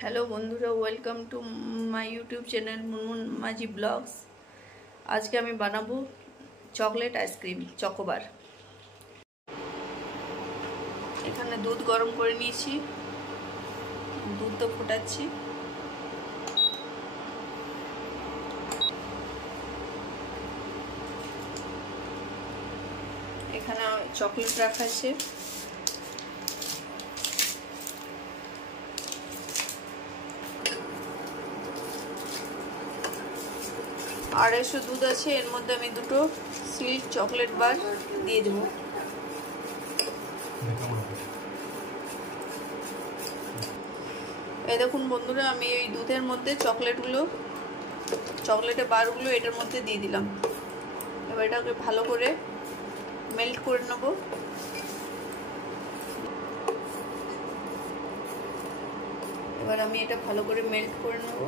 Hello बंधुरा welcome to my YouTube channel Munmun Majhi blogs. आज के आमी बानाबो चॉकलेट आइसक्रीम चकोबार। एखाने दूध गरम करे निয়েছি, दूध तो फोटाচ্ছি। এখানে চকলেট রাখা আছে, আড়াইশো দুধ আছে। এর মধ্যে আমি দুটো সিল্ক চকলেট বার দিয়ে দেব। এই দেখুন বন্ধুরা, আমি এই দুধের মধ্যে চকলেটের বারগুলো এটার মধ্যে দিয়ে দিলাম। এবার এটাকে ভালো করে মেল্ট করে নেব। এবার আমি এটা ভালো করে মেল্ট করে নেব।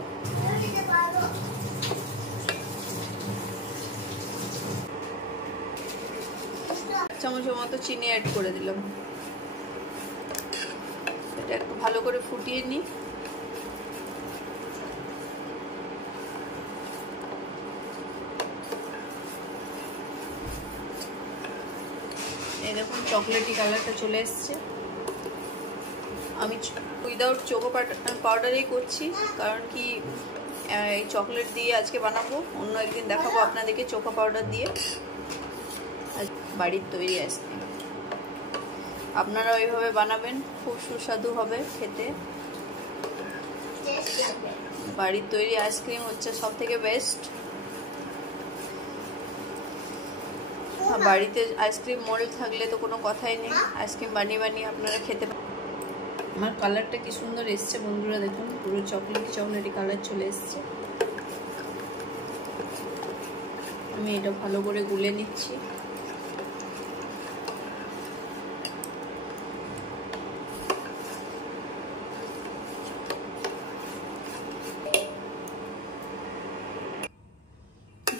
চামচের মতো চিনি অ্যাড করে দিলাম। এটা একটু ভালো করে ফুটিয়ে নিই। এই দেখুন চকলেটি কালারটা চলে এসছে। আমি উইদাউট চোকো পাউডারেই করছি, কারণ কি এই চকলেট দিয়ে আজকে বানাবো, অন্য একদিন দেখাবো আপনাদেরকে চোকো পাউডার দিয়ে বাড়ির তৈরি আইসক্রিম। আপনারা ওইভাবে বানাবেন, খুব সুস্বাদু হবে খেতে। বাড়ির তৈরি আইসক্রিম হচ্ছে সবথেকে বেস্ট। বাড়িতে আইসক্রিম মোল্ড থাকলে তো কোনো কথাই নেই, আইসক্রিম বানিয়ে বানিয়ে আপনারা খেতে পারেন। আমার কালারটা কি সুন্দর এসছে বন্ধুরা, দেখুন পুরো চকলেটি কালার চলে এসছে। আমি এটা ভালো করে গুলে নিচ্ছি।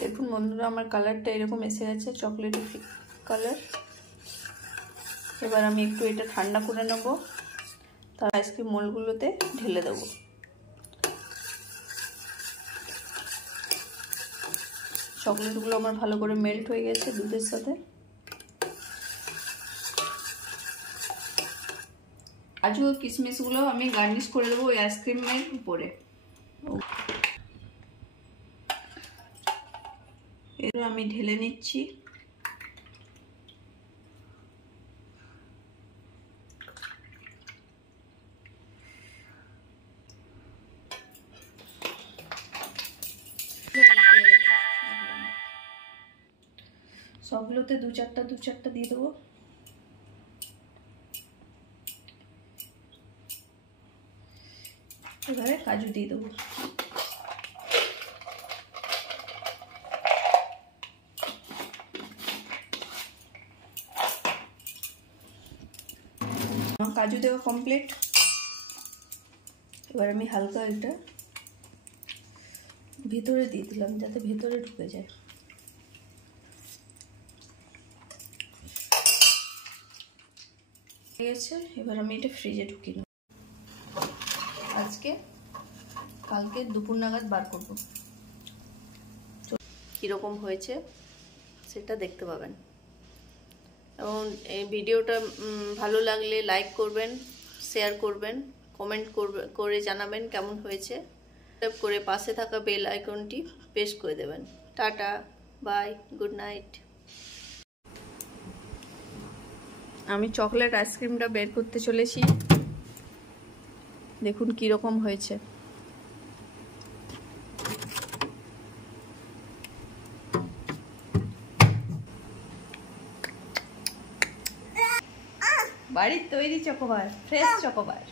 দেখুন বন্ধুরা, আমার কালারটা এরকম এসে গেছে, চকলেটি কালার। এবার আমি একটু এটা ঠান্ডা করে নেব, তার আইসক্রিম মোল্ডগুলোতে ঢেলে দেবো। চকলেটগুলো আমার ভালো করে মেল্ট হয়ে গেছে দুধের সাথে। কাজু ও কিশমিশগুলো আমি গার্নিশ করে দেবো ওই আইসক্রিমের উপরে। এগুলো আমি ঢেলে নিচ্ছি। সবগুলোতে দু চারটা দিয়ে দেবো। এবারে কাজু দিয়ে দেবো। কাজু দেওয়া কমপ্লিট। এবার আমি হালকা এটা ভিতরে দিয়ে দিলাম, যাতে ভিতরে ঢুকে যায়। ঠিক আছে, এবার আমি এটা ফ্রিজে ঢুকিয়ে নেব। কালকে দুপুর নাগাদ বার করব। কীরকম হয়েছে সেটা দেখতে পাবেন। এবং এই ভিডিওটা ভালো লাগলে লাইক করবেন, শেয়ার করবেন, কমেন্ট করে জানাবেন কেমন হয়েছে। সাবস্ক্রাইব করে পাশে থাকা বেল আইকনটি প্রেস করে দেবেন। Tata, bye, good night. আমি চকলেট আইসক্রিমটা বের করতে চলেছি, দেখুন কীরকম হয়েছে। বাড়ির তৈরি চকোবার, ফ্রেশ চকোবার।